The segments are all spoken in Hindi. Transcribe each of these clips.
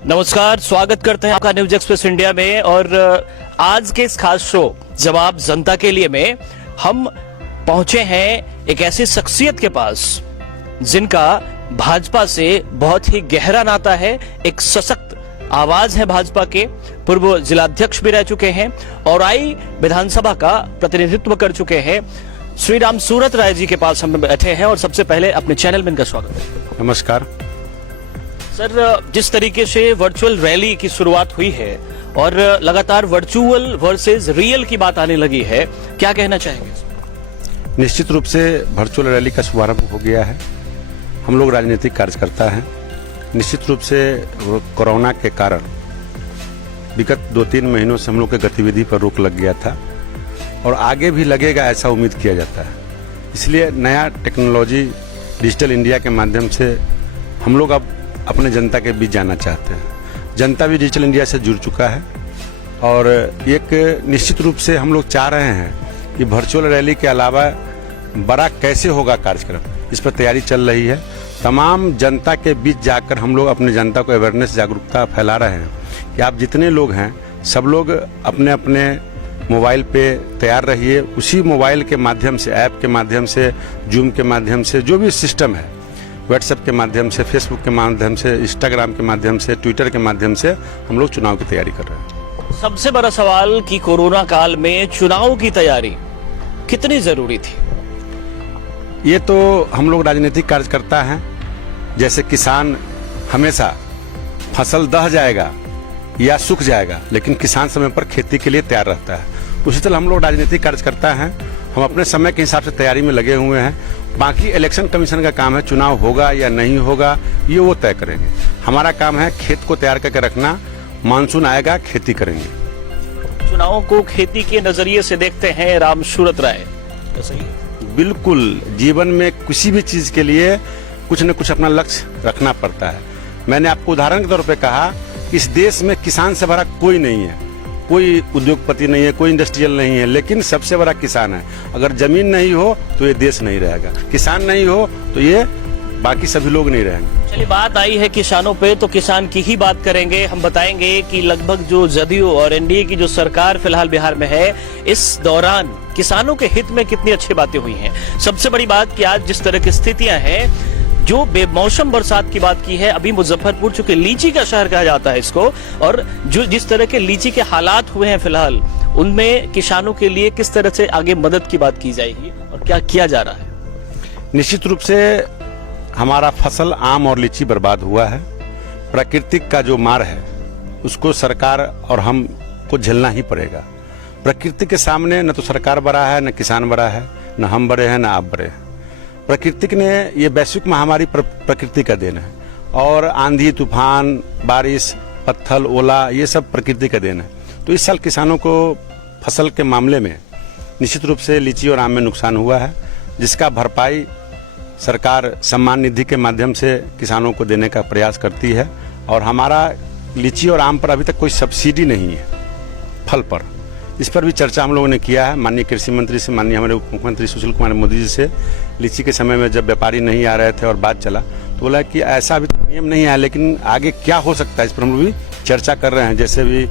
नमस्कार, स्वागत करते हैं आपका न्यूज एक्सप्रेस इंडिया में। और आज के इस खास शो जवाब जनता के लिए में हम पहुंचे हैं एक ऐसी शख्सियत के पास जिनका भाजपा से बहुत ही गहरा नाता है। एक सशक्त आवाज है भाजपा के, पूर्व जिलाध्यक्ष भी रह चुके हैं और आई विधानसभा का प्रतिनिधित्व कर चुके हैं। श्री राम सूरत राय जी के पास हम बैठे हैं और सबसे पहले अपने चैनल में इनका स्वागत है। नमस्कार सर, जिस तरीके से वर्चुअल रैली की शुरुआत हुई है और लगातार वर्चुअल वर्सेस रियल की बात आने लगी है, क्या कहना चाहेंगे? निश्चित रूप से वर्चुअल रैली का शुभारंभ हो गया है। हम लोग राजनीतिक कार्यकर्ता हैं। निश्चित रूप से कोरोना के कारण विगत 2-3 महीनों से हम लोग के गतिविधि पर रोक लग गया था और आगे भी लगेगा, ऐसा उम्मीद किया जाता है। इसलिए नया टेक्नोलॉजी डिजिटल इंडिया के माध्यम से हम लोग अब अपने जनता के बीच जाना चाहते हैं। जनता भी डिजिटल इंडिया से जुड़ चुका है और एक निश्चित रूप से हम लोग चाह रहे हैं कि वर्चुअल रैली के अलावा बड़ा कैसे होगा कार्यक्रम, इस पर तैयारी चल रही है। तमाम जनता के बीच जाकर हम लोग अपने जनता को अवेयरनेस जागरूकता फैला रहे हैं कि आप जितने लोग हैं सब लोग अपने अपने मोबाइल पे तैयार रहिए। उसी मोबाइल के माध्यम से, ऐप के माध्यम से, जूम के माध्यम से, जो भी सिस्टम है, व्हाट्सएप के माध्यम से, फेसबुक के माध्यम से, इंस्टाग्राम के माध्यम से, ट्विटर के माध्यम से हम लोग चुनाव की तैयारी कर रहे हैं। सबसे बड़ा सवाल कि कोरोना काल में चुनाव की तैयारी कितनी जरूरी थी? ये तो हम लोग राजनीतिक कार्यकर्ता हैं। जैसे किसान हमेशा फसल दह जाएगा या सूख जाएगा, लेकिन किसान समय पर खेती के लिए तैयार रहता है। उसी तरह हम लोग राजनीतिक कार्यकर्ता हैं। हम अपने समय के हिसाब से तैयारी में लगे हुए हैं। बाकी इलेक्शन कमीशन का काम है, चुनाव होगा या नहीं होगा ये वो तय करेंगे। हमारा काम है खेत को तैयार करके रखना, मानसून आएगा खेती करेंगे। चुनावों को खेती के नजरिए से देखते हैं राम सूरत राय, सही? बिल्कुल, जीवन में किसी भी चीज के लिए कुछ न कुछ अपना लक्ष्य रखना पड़ता है। मैंने आपको उदाहरण के तौर पे कहा, इस देश में किसान से बड़ा कोई नहीं है, कोई उद्योगपति नहीं है, कोई इंडस्ट्रियल नहीं है, लेकिन सबसे बड़ा किसान है। अगर जमीन नहीं हो तो ये देश नहीं रहेगा, किसान नहीं हो तो ये बाकी सभी लोग नहीं रहेंगे। चलिए, बात आई है किसानों पे तो किसान की ही बात करेंगे। हम बताएंगे कि लगभग जो जदयू और एनडीए की जो सरकार फिलहाल बिहार में है, इस दौरान किसानों के हित में कितनी अच्छी बातें हुई हैं। सबसे बड़ी बात कि आज जिस तरह की स्थितियां हैं, जो बेमौसम बरसात की बात की है, अभी मुजफ्फरपुर चूंकि लीची का शहर कहा जाता है इसको, और जो जिस तरह के लीची के हालात हुए हैं फिलहाल, उनमें किसानों के लिए किस तरह से आगे मदद की बात की जाएगी और क्या किया जा रहा है? निश्चित रूप से हमारा फसल आम और लीची बर्बाद हुआ है। प्राकृतिक का जो मार है उसको सरकार और हम को झेलना ही पड़ेगा। प्रकृति के सामने न तो सरकार बड़ा है, न किसान बड़ा है, न हम बड़े हैं, न आप बड़े हैं। प्रकृति ने ये वैश्विक महामारी प्रकृति का देन है और आंधी, तूफान, बारिश, पत्थर, ओला, ये सब प्रकृति का देन है। तो इस साल किसानों को फसल के मामले में निश्चित रूप से लीची और आम में नुकसान हुआ है, जिसका भरपाई सरकार सम्मान निधि के माध्यम से किसानों को देने का प्रयास करती है। और हमारा लीची और आम पर अभी तक कोई सब्सिडी नहीं है, फल पर। इस पर भी चर्चा हम लोगों ने किया है माननीय कृषि मंत्री से, माननीय हमारे उप मुख्यमंत्री सुशील कुमार मोदी जी से। लीची के समय में जब व्यापारी नहीं आ रहे थे और बात चला तो बोला कि ऐसा अभी नियम नहीं है, लेकिन आगे क्या हो सकता है इस पर हम लोग भी चर्चा कर रहे हैं। जैसे भी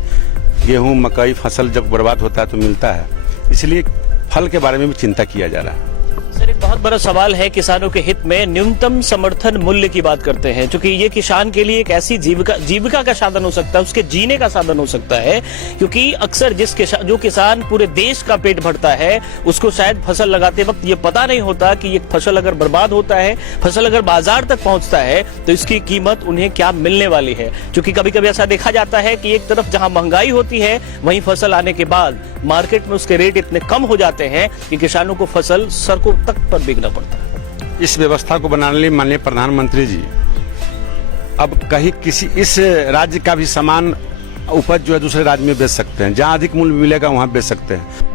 गेहूं, मकई फसल जब बर्बाद होता है तो मिलता है, इसलिए फल के बारे में भी चिंता किया जा रहा है। सर, एक बहुत बड़ा सवाल है किसानों के हित में न्यूनतम समर्थन मूल्य की बात करते हैं, क्योंकि ये किसान के लिए एक ऐसी जीविका का साधन हो सकता है, उसके जीने का साधन हो सकता है। क्योंकि अक्सर जो किसान पूरे देश का पेट भरता है, उसको शायद फसल लगाते वक्त ये पता नहीं होता कि ये फसल अगर बर्बाद होता है, फसल अगर बाजार तक पहुंचता है तो इसकी कीमत उन्हें क्या मिलने वाली है। क्योंकि कभी कभी ऐसा देखा जाता है कि एक तरफ जहां महंगाई होती है, वहीं फसल आने के बाद मार्केट में उसके रेट इतने कम हो जाते हैं कि किसानों को फसल सड़कों तक पर बिकना पड़ता है। इस व्यवस्था को बनाने के लिए माननीय प्रधानमंत्री जी अब कहीं किसी इस राज्य का भी सामान उपज जो है दूसरे राज्य में बेच सकते हैं, जहां अधिक मूल्य मिलेगा वहां बेच सकते हैं।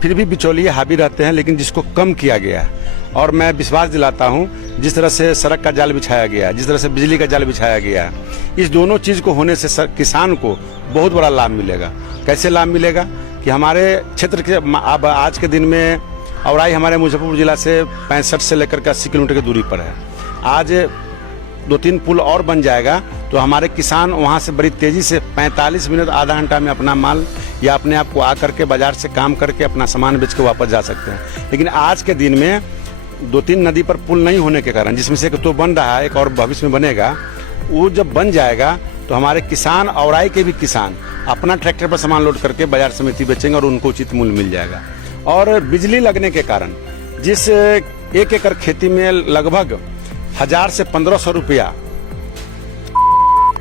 फिर भी बिचौलिए हावी रहते हैं, लेकिन जिसको कम किया गया है। और मैं विश्वास दिलाता हूं, जिस तरह से सड़क का जाल बिछाया गया, जिस तरह से बिजली का जाल बिछाया गया, इस दोनों चीज को होने से किसान को बहुत बड़ा लाभ मिलेगा। कैसे लाभ मिलेगा कि हमारे क्षेत्र के अब आज के दिन में औराई हमारे मुजफ्फरपुर जिला से 65 से लेकर के 80 किलोमीटर की दूरी पर है। आज 2-3 पुल और बन जाएगा तो हमारे किसान वहाँ से बड़ी तेजी से 45 मिनट आधा घंटा में अपना माल या अपने आप को आकर के बाजार से काम करके अपना सामान बेच के वापस जा सकते हैं। लेकिन आज के दिन में 2-3 नदी पर पुल नहीं होने के कारण, जिसमें से तो बन रहा है, एक और भविष्य में बनेगा, वो जब बन जाएगा तो हमारे किसान औराई के भी किसान अपना ट्रैक्टर पर सामान लोड करके बाजार समिति बेचेंगे और उनको उचित मूल्य मिल जाएगा। और बिजली लगने के कारण जिस 1 एकड़ खेती में लगभग 1000 से 1500 रुपया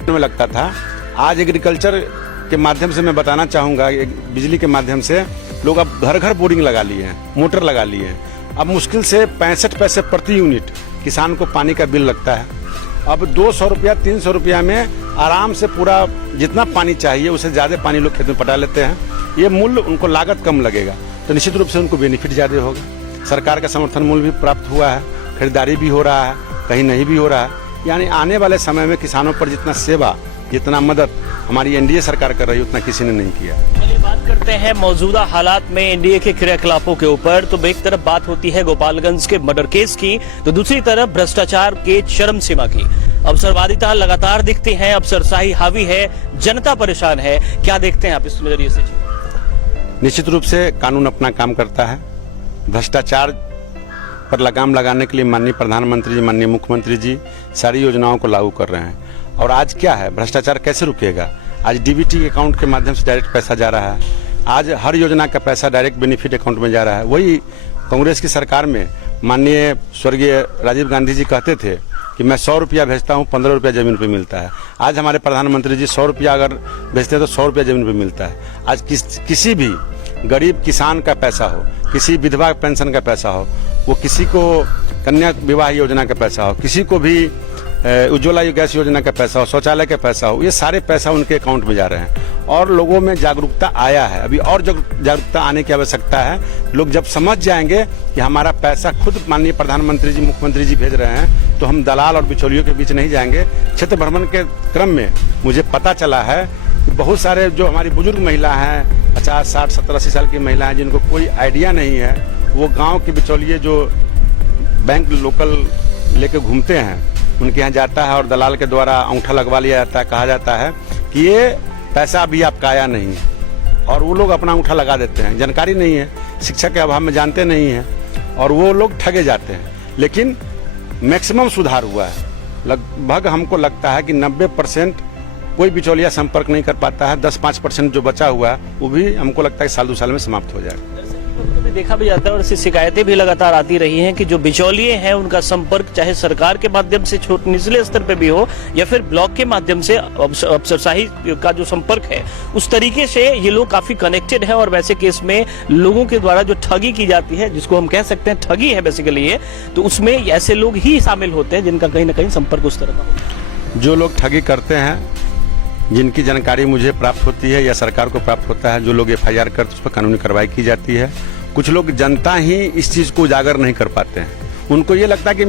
में लगता था, आज एग्रीकल्चर के माध्यम से मैं बताना चाहूँगा, बिजली के माध्यम से लोग अब घर घर बोरिंग लगा लिए हैं, मोटर लगा लिए हैं। अब मुश्किल से 65 पैसे प्रति यूनिट किसान को पानी का बिल लगता है। अब 200 रुपया 300 रुपया में आराम से पूरा जितना पानी चाहिए उससे ज़्यादा पानी लोग खेत में पटा लेते हैं। ये मूल्य उनको लागत कम लगेगा तो निश्चित रूप से उनको बेनिफिट ज़्यादा होगा। सरकार का समर्थन मूल्य भी प्राप्त हुआ है, खरीदारी भी हो रहा है, कहीं नहीं भी हो रहा है। यानी आने वाले समय में किसानों पर जितना सेवा, जितना मदद हमारी एनडीए सरकार कर रही है उतना किसी ने नहीं किया। चलिए बात करते हैं मौजूदा हालात में एनडीए के क्रियाकलापों के ऊपर। तो एक तरफ बात होती है गोपालगंज के मर्डर केस की, तो दूसरी तरफ भ्रष्टाचार के चरम सीमा की। अवसरवादिता लगातार दिखती है, अफसरशाही हावी है, जनता परेशान है। क्या देखते हैं आप इस नजरिए से? निश्चित रूप से कानून अपना काम करता है। भ्रष्टाचार पर लगाम लगाने के लिए माननीय प्रधानमंत्री जी, माननीय मुख्यमंत्री जी सारी योजनाओं को लागू कर रहे हैं। और आज क्या है, भ्रष्टाचार कैसे रुकेगा? आज डीबीटी अकाउंट के माध्यम से डायरेक्ट पैसा जा रहा है। आज हर योजना का पैसा डायरेक्ट बेनिफिट अकाउंट में जा रहा है। वही कांग्रेस की सरकार में माननीय स्वर्गीय राजीव गांधी जी कहते थे कि मैं 100 रुपया भेजता हूँ, 15 रुपया जमीन पे मिलता है। आज हमारे प्रधानमंत्री जी 100 रुपया अगर भेजते हैं तो 100 रुपया जमीन पे मिलता है। आज किसी भी गरीब किसान का पैसा हो, किसी विधवा पेंशन का पैसा हो, वो किसी को कन्या विवाह योजना का पैसा हो, किसी को भी उज्ज्वला गैस योजना का पैसा हो, शौचालय का पैसा हो, ये सारे पैसा उनके अकाउंट में जा रहे हैं। और लोगों में जागरूकता आया है, अभी और जागरूकता आने की आवश्यकता है। लोग जब समझ जाएंगे कि हमारा पैसा खुद माननीय प्रधानमंत्री जी, मुख्यमंत्री जी भेज रहे हैं, तो हम दलाल और बिचौलियों के बीच नहीं जाएंगे। क्षेत्र भ्रमण के क्रम में मुझे पता चला है कि बहुत सारे जो हमारी बुजुर्ग महिला हैं, 50, 60, 70, 80 साल की महिला हैं, जिनको कोई आइडिया नहीं है, वो गाँव के बिचौलिए जो बैंक लोकल लेके घूमते हैं, उनके यहाँ जाता है और दलाल के द्वारा अंगूठा लगवा लिया जाता है। कहा जाता है कि ये पैसा अभी आपका आया नहीं है, और वो लोग अपना अंगूठा लगा देते हैं। जानकारी नहीं है, शिक्षा के अभाव में जानते नहीं हैं, और वो लोग ठगे जाते हैं। लेकिन मैक्सिमम सुधार हुआ है। लगभग हमको लगता है कि 90% कोई बिचौलिया संपर्क नहीं कर पाता है। 10-5% जो बचा हुआ है वो भी हमको लगता है कि 1-2 साल में समाप्त हो जाएगा। देखा भी जाता है और ऐसी शिकायतें भी लगातार आती रही हैं कि जो बिचौलिए हैं उनका संपर्क चाहे सरकार के माध्यम से छोटे निचले स्तर पे भी हो या फिर ब्लॉक के माध्यम से अफसरशाही का जो संपर्क है, उस तरीके से ये लोग काफी कनेक्टेड है। और वैसे केस में लोगों के द्वारा जो ठगी की जाती है, जिसको हम कह सकते हैं ठगी है बेसिकली ये, तो उसमें ऐसे लोग ही शामिल होते हैं जिनका कहीं ना कहीं संपर्क उस तरह का होता है। जो लोग ठगी करते हैं, जिनकी जानकारी मुझे प्राप्त होती है या सरकार को प्राप्त होता है, जो लोग FIR करते उस पर कानूनी कार्रवाई की जाती है। कुछ लोग जनता ही इस चीज़ को उजागर नहीं कर पाते हैं। उनको ये लगता है कि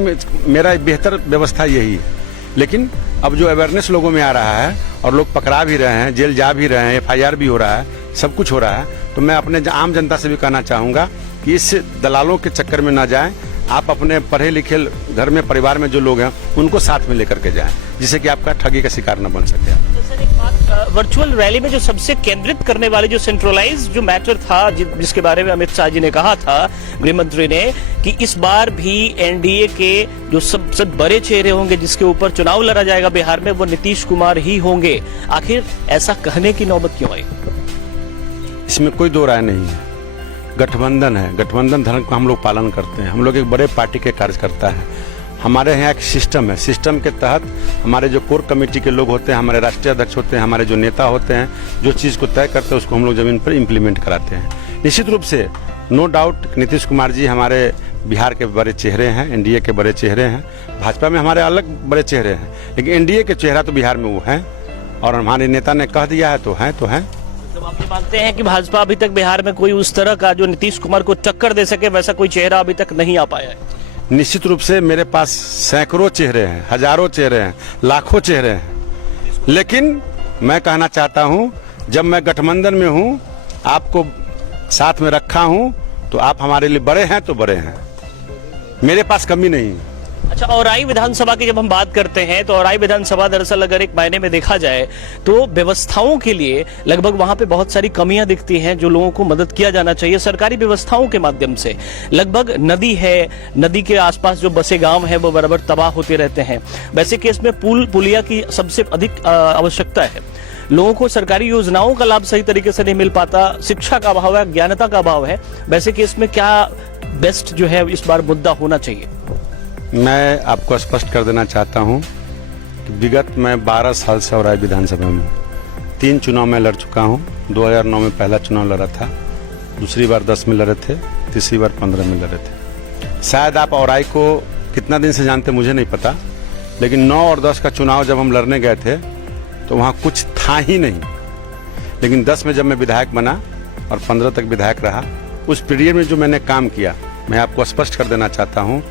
मेरा बेहतर व्यवस्था यही है। लेकिन अब जो अवेयरनेस लोगों में आ रहा है और लोग पकड़ा भी रहे हैं, जेल जा भी रहे हैं, FIR भी हो रहा है, सब कुछ हो रहा है, तो मैं अपने आम जनता से भी कहना चाहूँगा कि इस दलालों के चक्कर में ना जाएं। आप अपने पढ़े लिखे घर में परिवार में जो लोग हैं उनको साथ में लेकर के जाएं, जिससे कि आपका ठगी का शिकार न बन सके। सर एक बात, वर्चुअल रैली में जो सबसे केंद्रित करने वाले जो सेंट्रलाइज जो मैटर था, जिसके बारे में अमित शाह जी ने कहा था, गृह मंत्री ने, कि इस बार भी एनडीए के जो सबसे बड़े चेहरे होंगे जिसके ऊपर चुनाव लड़ा जाएगा बिहार में, वो नीतीश कुमार ही होंगे। आखिर ऐसा कहने की नौबत क्यों आई? इसमें कोई दो राय नहीं है। गठबंधन है, गठबंधन धर्म का हम लोग पालन करते हैं। हम लोग एक बड़े पार्टी के कार्यकर्ता है। हमारे यहाँ एक सिस्टम है, सिस्टम के तहत हमारे जो कोर कमेटी के लोग होते हैं, हमारे राष्ट्रीय अध्यक्ष होते हैं, हमारे जो नेता होते हैं, जो चीज़ को तय करते हैं उसको हम लोग जमीन पर इम्प्लीमेंट कराते हैं। निश्चित रूप से नो डाउट नीतीश कुमार जी हमारे बिहार के बड़े चेहरे हैं, एनडीए के बड़े चेहरे हैं। भाजपा में हमारे अलग बड़े चेहरे हैं, लेकिन एनडीए के चेहरा तो बिहार में वो हैं, और हमारे नेता ने कह दिया है तो हैं तो हैं। जब आप ये मानते हैं कि भाजपा अभी तक बिहार में कोई उस तरह का जो नीतीश कुमार को टक्कर दे सके, वैसा कोई चेहरा अभी तक नहीं आ पाया है? निश्चित रूप से मेरे पास सैकड़ों चेहरे हैं, हजारों चेहरे हैं, लाखों चेहरे हैं, लेकिन मैं कहना चाहता हूं, जब मैं गठबंधन में हूं, आपको साथ में रखा हूं, तो आप हमारे लिए बड़े हैं तो बड़े हैं। मेरे पास कमी नहीं, अच्छा, औराई विधानसभा की जब हम बात करते हैं तो औराई विधानसभा दरअसल अगर एक मायने में देखा जाए तो व्यवस्थाओं के लिए लगभग वहां पे बहुत सारी कमियां दिखती हैं जो लोगों को मदद किया जाना चाहिए सरकारी व्यवस्थाओं के माध्यम से। लगभग नदी है, नदी के आसपास जो बसे गांव हैं वो बराबर तबाह होते रहते हैं। वैसे केस में पुल पुलिया की सबसे अधिक आवश्यकता है। लोगों को सरकारी योजनाओं का लाभ सही तरीके से नहीं मिल पाता, शिक्षा का अभाव है, ज्ञानता का अभाव है। वैसे केस में क्या बेस्ट जो है इस बार मुद्दा होना चाहिए? मैं आपको स्पष्ट कर देना चाहता हूं कि विगत मैं 12 साल से औराई विधानसभा में 3 चुनाव में लड़ चुका हूं। 2009 में पहला चुनाव लड़ा था, दूसरी बार 10 में लड़े थे, तीसरी बार 15 में लड़े थे। शायद आप औराई को कितना दिन से जानते मुझे नहीं पता, लेकिन 9 और 10 का चुनाव जब हम लड़ने गए थे तो वहाँ कुछ था ही नहीं। लेकिन 10 में जब मैं विधायक बना और 15 तक विधायक रहा, उस पीरियड में जो मैंने काम किया मैं आपको स्पष्ट कर देना चाहता हूँ।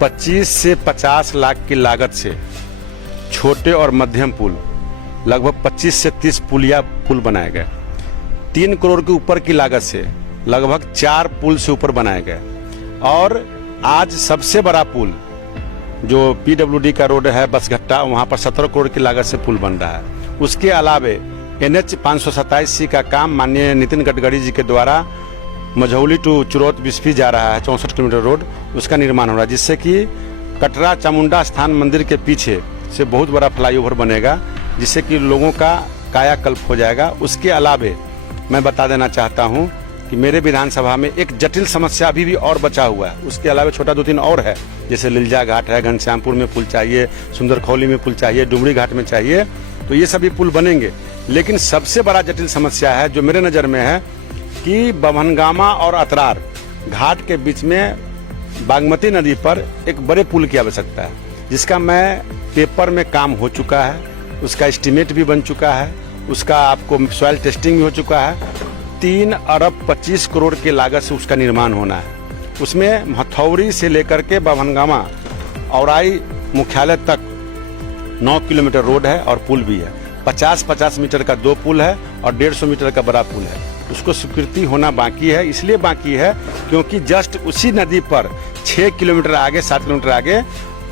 25 से 50 लाख की लागत से छोटे और मध्यम पुल, लगभग 25 से 30 पुल बनाए गए। 3 करोड़ के ऊपर की लागत से लगभग 4 पुल से ऊपर बनाए गए। और आज सबसे बड़ा पुल जो PWD का रोड है बसघट्टा, वहां पर 17 करोड़ की लागत से पुल बन रहा है। उसके अलावे NH 527C का काम माननीय नितिन गडकरी जी के द्वारा मझौली टू चुरौत बिस्फी जा रहा है, 64 किलोमीटर रोड, उसका निर्माण हो रहा है, जिससे कि कटरा चामुंडा स्थान मंदिर के पीछे से बहुत बड़ा फ्लाईओवर बनेगा, जिससे कि लोगों का कायाकल्प हो जाएगा। उसके अलावे मैं बता देना चाहता हूं कि मेरे विधानसभा में एक जटिल समस्या अभी भी और बचा हुआ है। उसके अलावा छोटा 2-3 और है, जैसे लिलजा घाट है, घनश्यामपुर में पुल चाहिए, सुंदरखौली में पुल चाहिए, डुमरी घाट में चाहिए, तो ये सभी पुल बनेंगे। लेकिन सबसे बड़ा जटिल समस्या है जो मेरे नज़र में है कि बभनगामा और अतरार घाट के बीच में बागमती नदी पर एक बड़े पुल की आवश्यकता है, जिसका मैं पेपर में काम हो चुका है, उसका एस्टीमेट भी बन चुका है, उसका आपको सॉइल टेस्टिंग भी हो चुका है। 3 अरब 25 करोड़ की लागत से उसका निर्माण होना है। उसमें हथौड़ी से लेकर के बभनगामा औराई मुख्यालय तक 9 किलोमीटर रोड है और पुल भी है। 50-50 मीटर का 2 पुल है और 150 मीटर का बड़ा पुल है। उसको स्वीकृति होना बाकी है, इसलिए बाकी है क्योंकि जस्ट उसी नदी पर 6 किलोमीटर आगे, 7 किलोमीटर आगे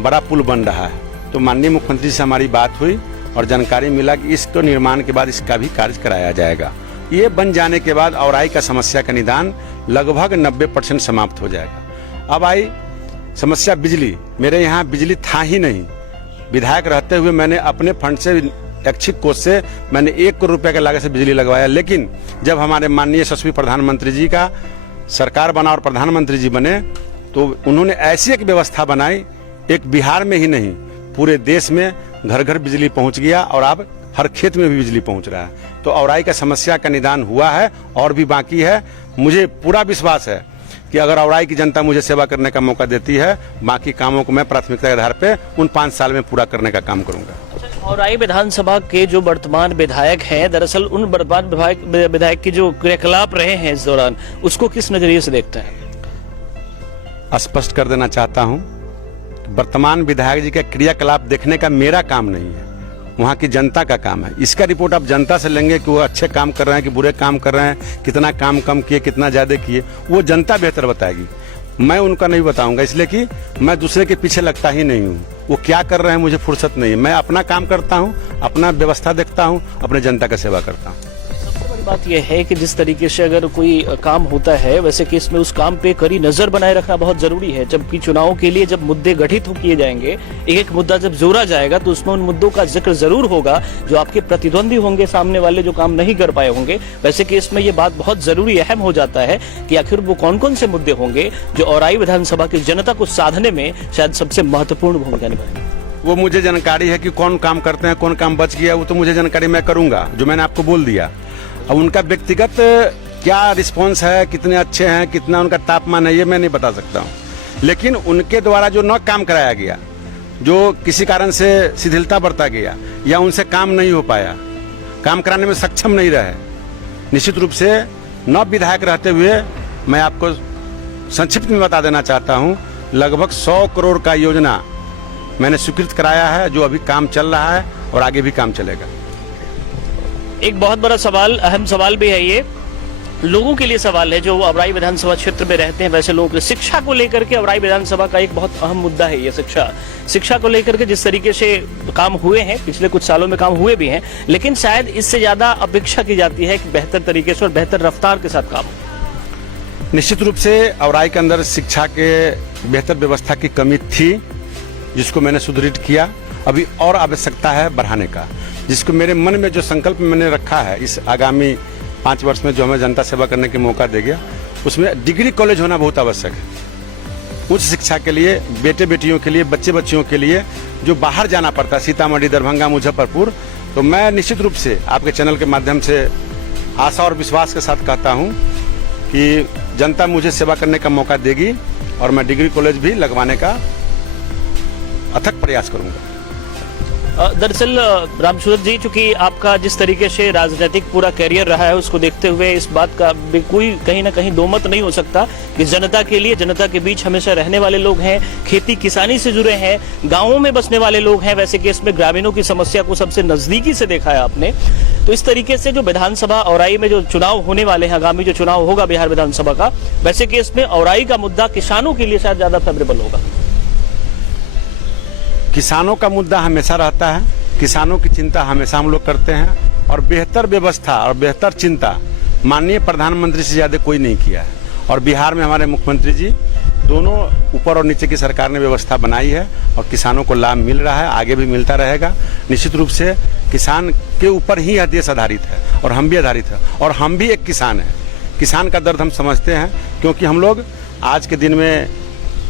बड़ा पुल बन रहा है। तो माननीय मुख्यमंत्री से हमारी बात हुई और जानकारी मिला कि इसको निर्माण के बाद इसका भी कार्य कराया जाएगा। ये बन जाने के बाद औराई का समस्या का निदान लगभग 90% समाप्त हो जाएगा। अब आई समस्या बिजली। मेरे यहाँ बिजली था ही नहीं। विधायक रहते हुए मैंने अपने फंड से, ऐच्छिक कोष से मैंने 1 करोड़ रुपए की लागत से बिजली लगवाया। लेकिन जब हमारे माननीय यशस्वी प्रधानमंत्री जी का सरकार बना और प्रधानमंत्री जी बने तो उन्होंने ऐसी एक व्यवस्था बनाई, एक बिहार में ही नहीं पूरे देश में घर घर बिजली पहुंच गया और अब हर खेत में भी बिजली पहुंच रहा है। तो औराई का समस्या का निदान हुआ है और भी बाकी है। मुझे पूरा विश्वास है कि अगर औराई की जनता मुझे सेवा करने का मौका देती है, बाकी कामों को मैं प्राथमिकता के आधार पे उन 5 साल में पूरा करने का काम करूंगा। औराई विधानसभा के जो वर्तमान विधायक हैं, दरअसल उन वर्तमान विधायक की जो क्रियाकलाप रहे हैं इस दौरान, उसको किस नजरिए से देखते हैं? स्पष्ट कर देना चाहता हूं, वर्तमान विधायक जी का क्रियाकलाप देखने का मेरा काम नहीं है, वहाँ की जनता का काम है। इसका रिपोर्ट आप जनता से लेंगे कि वो अच्छे काम कर रहे हैं कि बुरे काम कर रहे हैं, कितना काम कम किए, कितना ज्यादा किए, वो जनता बेहतर बताएगी। मैं उनका नहीं बताऊंगा, इसलिए कि मैं दूसरे के पीछे लगता ही नहीं हूँ। वो क्या कर रहे हैं मुझे फुर्सत नहीं है। मैं अपना काम करता हूँ, अपना व्यवस्था देखता हूँ, अपने जनता का सेवा करता हूँ। बात यह है कि जिस तरीके से अगर कोई काम होता है, वैसे केस में उस काम पे कड़ी नजर बनाए रखना बहुत जरूरी है। जबकि चुनाव के लिए जब मुद्दे गठित हो किए जाएंगे, एक मुद्दा जब जोड़ा जाएगा तो उसमें उन मुद्दों का जिक्र जरूर होगा जो आपके प्रतिद्वंदी होंगे, सामने वाले जो काम नहीं कर पाए होंगे। वैसे केस में ये बात बहुत जरूरी, अहम हो जाता है कि आखिर वो कौन कौन से मुद्दे होंगे जो औराई विधानसभा की जनता को साधने में शायद सबसे महत्वपूर्ण भूमिका निभाएंगे। वो मुझे जानकारी है कि कौन काम करते हैं, कौन काम बच गया, वो तो मुझे जानकारी मैं करूंगा, जो मैंने आपको बोल दिया। अब उनका व्यक्तिगत क्या रिस्पॉन्स है, कितने अच्छे हैं, कितना उनका तापमान है, ये मैं नहीं बता सकता हूँ। लेकिन उनके द्वारा जो न काम कराया गया, जो किसी कारण से शिथिलता बरता गया या उनसे काम नहीं हो पाया, काम कराने में सक्षम नहीं रहे, निश्चित रूप से नौ विधायक रहते हुए मैं आपको संक्षिप्त में बता देना चाहता हूँ, लगभग 100 करोड़ का योजना मैंने स्वीकृत कराया है, जो अभी काम चल रहा है और आगे भी काम चलेगा। एक बहुत बड़ा सवाल, अहम सवाल भी है ये लोगों के लिए सवाल है जो अबराई विधानसभा क्षेत्र में रहते हैं, वैसे लोगों के शिक्षा को लेकर के अबराई विधानसभा का एक बहुत अहम मुद्दा है ये शिक्षा को लेकर के जिस तरीके से काम हुए हैं, पिछले कुछ सालों में काम हुए भी हैं, लेकिन शायद इससे ज्यादा अपेक्षा की जाती है कि बेहतर तरीके से और बेहतर रफ्तार के साथ काम हो। निश्चित रूप से अबराई के अंदर शिक्षा के बेहतर व्यवस्था की कमी थी, जिसको मैंने सुदृढ़ किया। अभी और आवश्यकता है बढ़ाने का, जिसको मेरे मन में जो संकल्प मैंने रखा है इस आगामी 5 वर्ष में जो हमें जनता सेवा करने के मौका देगा, उसमें डिग्री कॉलेज होना बहुत आवश्यक है। उच्च शिक्षा के लिए बेटे बेटियों के लिए, बच्चे बच्चियों के लिए जो बाहर जाना पड़ता है, सीतामढ़ी, दरभंगा, मुजफ्फरपुर, तो मैं निश्चित रूप से आपके चैनल के माध्यम से आशा और विश्वास के साथ कहता हूं कि जनता मुझे सेवा करने का मौका देगी और मैं डिग्री कॉलेज भी लगवाने का अथक प्रयास करूंगा। दरअसल रामसूरत जी, चूंकि आपका जिस तरीके से राजनीतिक पूरा कैरियर रहा है, उसको देखते हुए इस बात का कोई कहीं ना कहीं दो मत नहीं हो सकता कि जनता के लिए, जनता के बीच हमेशा रहने वाले लोग हैं, खेती किसानी से जुड़े हैं, गांवों में बसने वाले लोग हैं। वैसे केस में ग्रामीणों की समस्या को सबसे नजदीकी से देखा है आपने, तो इस तरीके से जो विधानसभा औराई में जो चुनाव होने वाले हैं, आगामी जो चुनाव होगा बिहार विधानसभा का, वैसे केस में औराई का मुद्दा किसानों के लिए शायद ज्यादा फेवरेबल होगा। किसानों का मुद्दा हमेशा रहता है, किसानों की चिंता हमेशा हम लोग करते हैं, और बेहतर व्यवस्था और बेहतर चिंता माननीय प्रधानमंत्री से ज्यादा कोई नहीं किया है। और बिहार में हमारे मुख्यमंत्री जी दोनों ऊपर और नीचे की सरकार ने व्यवस्था बनाई है और किसानों को लाभ मिल रहा है, आगे भी मिलता रहेगा। निश्चित रूप से किसान के ऊपर ही यह देश आधारित है और हम भी आधारित है, और हम भी एक किसान हैं। किसान का दर्द हम समझते हैं, क्योंकि हम लोग आज के दिन में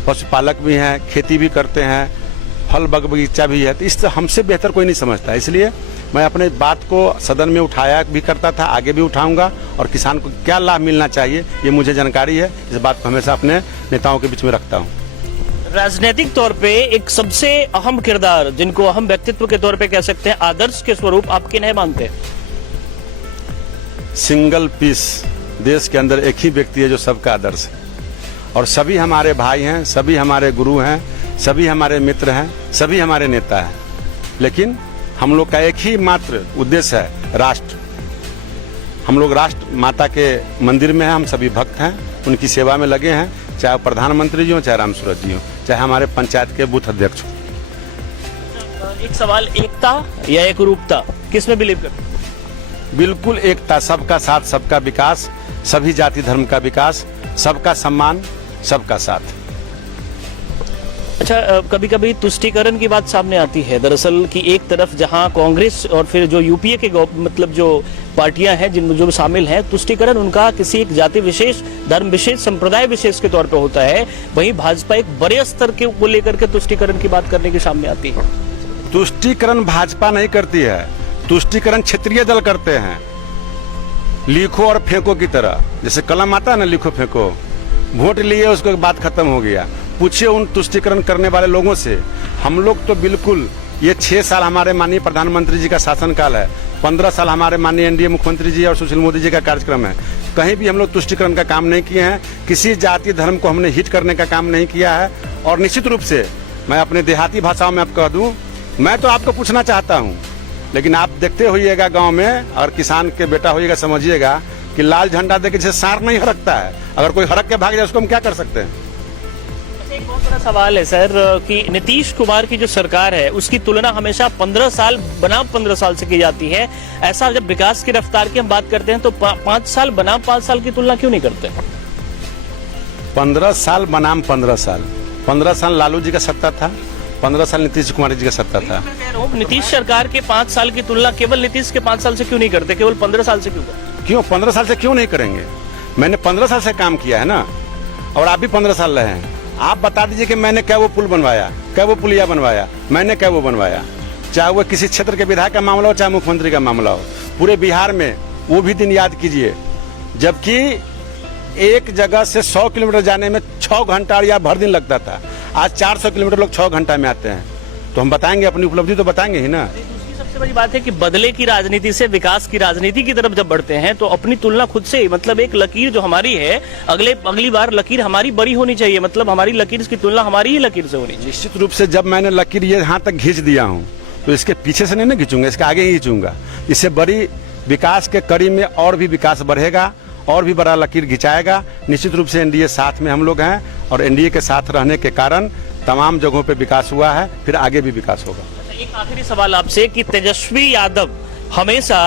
पशुपालक भी हैं, खेती भी करते हैं, फल बगीचा भी है, तो इससे हमसे बेहतर कोई नहीं समझता। इसलिए मैं अपने बात को सदन में उठाया भी करता था, आगे भी उठाऊंगा, और किसान को क्या लाभ मिलना चाहिए ये मुझे जानकारी है। इस बात को हमेशा अपने नेताओं के बीच में रखता हूं। राजनीतिक तौर पे एक सबसे अहम किरदार, जिनको अहम व्यक्तित्व के तौर पे कह सकते हैं, आदर्श के स्वरूप आप किन्हें मानते हैं? सिंगल पीस देश के अंदर एक ही व्यक्ति है जो सबका आदर्श है, और सभी हमारे भाई हैं, सभी हमारे गुरु हैं, सभी हमारे मित्र हैं, सभी हमारे नेता हैं, लेकिन हम लोग का एक ही मात्र उद्देश्य है राष्ट्र। हम लोग राष्ट्र माता के मंदिर में हैं, हम सभी भक्त हैं, उनकी सेवा में लगे हैं, चाहे प्रधानमंत्री जी हो, चाहे रामसूरत जी हो, चाहे हमारे पंचायत के बूथ अध्यक्ष हो। एक सवाल, एकता या एकरूपता, किस में बिलीव करते हैं? बिल्कुल एकता, सबका साथ, सबका विकास, सभी जाति धर्म का विकास, सबका सम्मान, सबका साथ। अच्छा, कभी-कभी तुष्टीकरण की बात सामने आती है, दरअसल कि एक तरफ जहां कांग्रेस और फिर जो यूपीए के मतलब जो पार्टियां हैं जिनमें जो शामिल हैं, तुष्टीकरण उनका किसी एक जाति विशेष, धर्म विशेष, संप्रदाय विशेष के तौर पे होता है, वहीं भाजपा एक बड़े स्तर के को लेकर के तुष्टीकरण की बात करने की सामने आती है। तुष्टीकरण भाजपा नहीं करती है, तुष्टीकरण क्षेत्रीय दल करते हैं, लिखो और फेंको की तरह। जैसे कलम आता है ना, लिखो फेंको, वोट लिए उसको बात खत्म हो गया। पूछिए उन तुष्टीकरण करने वाले लोगों से। हम लोग तो बिल्कुल, ये 6 साल हमारे माननीय प्रधानमंत्री जी का शासनकाल है, 15 साल हमारे माननीय एनडीए मुख्यमंत्री जी और सुशील मोदी जी का कार्यक्रम है। कहीं भी हम लोग तुष्टीकरण का काम नहीं किए हैं, किसी जाति धर्म को हमने हिट करने का काम नहीं किया है। और निश्चित रूप से मैं अपने देहाती भाषाओं में आपको कह दूं, मैं तो आपको पूछना चाहता हूं, लेकिन आप देखते होइएगा गाँव में, और किसान के बेटा होइएगा, समझिएगा कि लाल झंडा देके जैसे सांड नहीं हरकता है, अगर कोई हरक के भाग जाए उसको हम क्या कर सकते हैं? एक बहुत बड़ा सवाल है सर कि नीतीश कुमार की जो सरकार है उसकी तुलना हमेशा 15 साल बनाम 15 साल से की जाती है। ऐसा जब विकास की रफ्तार की हम बात करते हैं तो 5 साल बनाम 5 साल की तुलना क्यों नहीं करते? 15 साल बनाम 15 साल, 15 साल लालू जी का सत्ता था, 15 साल नीतीश कुमार जी का सत्ता था। नीतीश सरकार के 5 साल की तुलना केवल नीतीश के 5 साल से क्यों नहीं करते, केवल 15 साल से क्यों करते? क्यों 15 साल से क्यों नहीं करेंगे? मैंने 15 साल से काम किया है ना, और आप भी 15 साल रहे हैं। आप बता दीजिए कि मैंने क्या वो पुल बनवाया, क्या वो पुलिया बनवाया, मैंने क्या वो बनवाया, चाहे वो किसी क्षेत्र के विधायक का मामला हो, चाहे मुख्यमंत्री का मामला हो। पूरे बिहार में वो भी दिन याद कीजिए जबकि एक जगह से 100 किलोमीटर जाने में 6 घंटा या भर दिन लगता था। आज 400 किलोमीटर लोग 6 घंटा में आते हैं। तो हम बताएंगे अपनी उपलब्धि, तो बताएंगे ही ना। सबसे बड़ी बात है कि बदले की राजनीति से विकास की राजनीति की तरफ जब बढ़ते हैं तो अपनी तुलना खुद से, मतलब एक लकीर जो हमारी है, अगली बार लकीर हमारी बड़ी होनी चाहिए, मतलब हमारी लकीर की तुलना हमारी ही लकीर से होनी चाहिए। निश्चित रूप से जब मैंने लकीर ये यहाँ तक खींच दिया हूँ तो इसके पीछे से नहीं ना खींचूंगा, इसके आगे ही खींचूंगा। इससे बड़ी विकास के कड़ी में और भी विकास बढ़ेगा और भी बड़ा लकीर खिंचाएगा। निश्चित रूप से एनडीए साथ में हम लोग हैं और एनडीए के साथ रहने के कारण तमाम जगहों पे विकास हुआ है, फिर आगे भी विकास होगा। एक आखिरी सवाल आपसे कि तेजस्वी यादव हमेशा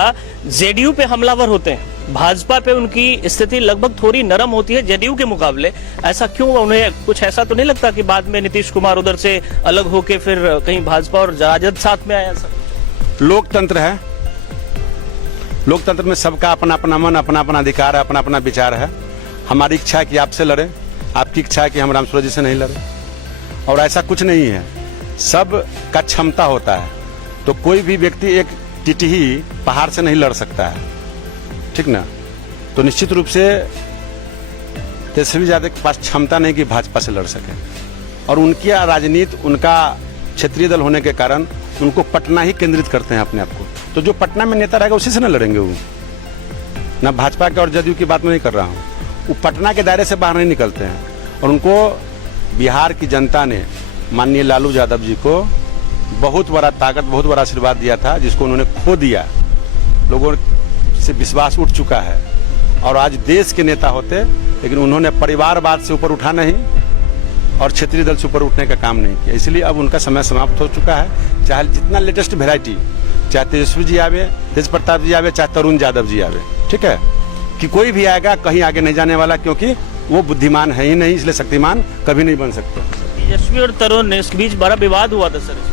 जेडीयू पे हमलावर होते हैं, भाजपा पे उनकी स्थिति लगभग थोड़ी नरम होती है जेडीयू के मुकाबले, ऐसा क्यों? उन्हें कुछ ऐसा तो नहीं लगता कि बाद में नीतीश कुमार उधर से अलग होके फिर कहीं भाजपा और राजद साथ में आया? लोकतंत्र है, लोकतंत्र में सबका अपना अपना मन, अपना अपना अधिकार है, अपना अपना विचार है। हमारी इच्छा है कि आपसे लड़े, आपकी इच्छा है कि हम रामसूरत जी से नहीं लड़े, और ऐसा कुछ नहीं है। सब का क्षमता होता है, तो कोई भी व्यक्ति एक टिटही पहाड़ से नहीं लड़ सकता है, ठीक ना? तो निश्चित रूप से तेजस्वी यादव के पास क्षमता नहीं कि भाजपा से लड़ सके, और उनकी राजनीति, उनका क्षेत्रीय दल होने के कारण उनको पटना ही केंद्रित करते हैं अपने आप को। तो जो पटना में नेता रहेगा उसी से न लड़ेंगे वो, ना भाजपा के और जदयू की बात मैं नहीं कर रहा हूँ, वो पटना के दायरे से बाहर नहीं निकलते हैं। और उनको बिहार की जनता ने माननीय लालू यादव जी को बहुत बड़ा ताकत, बहुत बड़ा आशीर्वाद दिया था, जिसको उन्होंने खो दिया। लोगों से विश्वास उठ चुका है और आज देश के नेता होते, लेकिन उन्होंने परिवारवाद से ऊपर उठा नहीं और क्षेत्रीय दल से ऊपर उठने का काम नहीं किया। इसलिए अब उनका समय समाप्त हो चुका है। चाहे जितना लेटेस्ट वेराइटी, चाहे तेजस्वी जी आवे, तेज प्रताप जी आवे, चाहे तरुण यादव जी आवे, ठीक है, कि कोई भी आएगा कहीं आगे नहीं जाने वाला, क्योंकि वो बुद्धिमान है ही नहीं, इसलिए शक्तिमान कभी नहीं बन सकते। तेजस्वी और तरुण इसके बीच बड़ा विवाद हुआ था सर।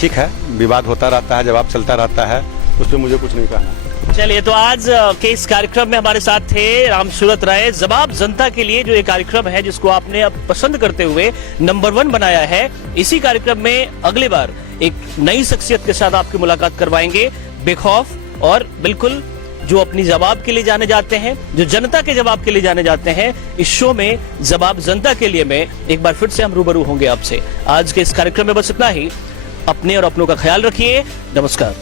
ठीक है, विवाद होता रहता है, जवाब चलता रहता है, उस पर मुझे कुछ नहीं कहना। चलिए, तो आज के इस कार्यक्रम में हमारे साथ थे रामसूरत राय। जवाब जनता के लिए जो ये कार्यक्रम है, जिसको आपने अब पसंद करते हुए नंबर 1 बनाया है, इसी कार्यक्रम में अगली बार एक नई शख्सियत के साथ आपकी मुलाकात करवाएंगे, बेखौफ और बिल्कुल जो अपनी जवाब के लिए जाने जाते हैं, जो जनता के जवाब के लिए जाने जाते हैं। इस शो में जवाब जनता के लिए में एक बार फिर से हम रूबरू होंगे आपसे। आज के इस कार्यक्रम में बस इतना ही। अपने और अपनों का ख्याल रखिए। नमस्कार।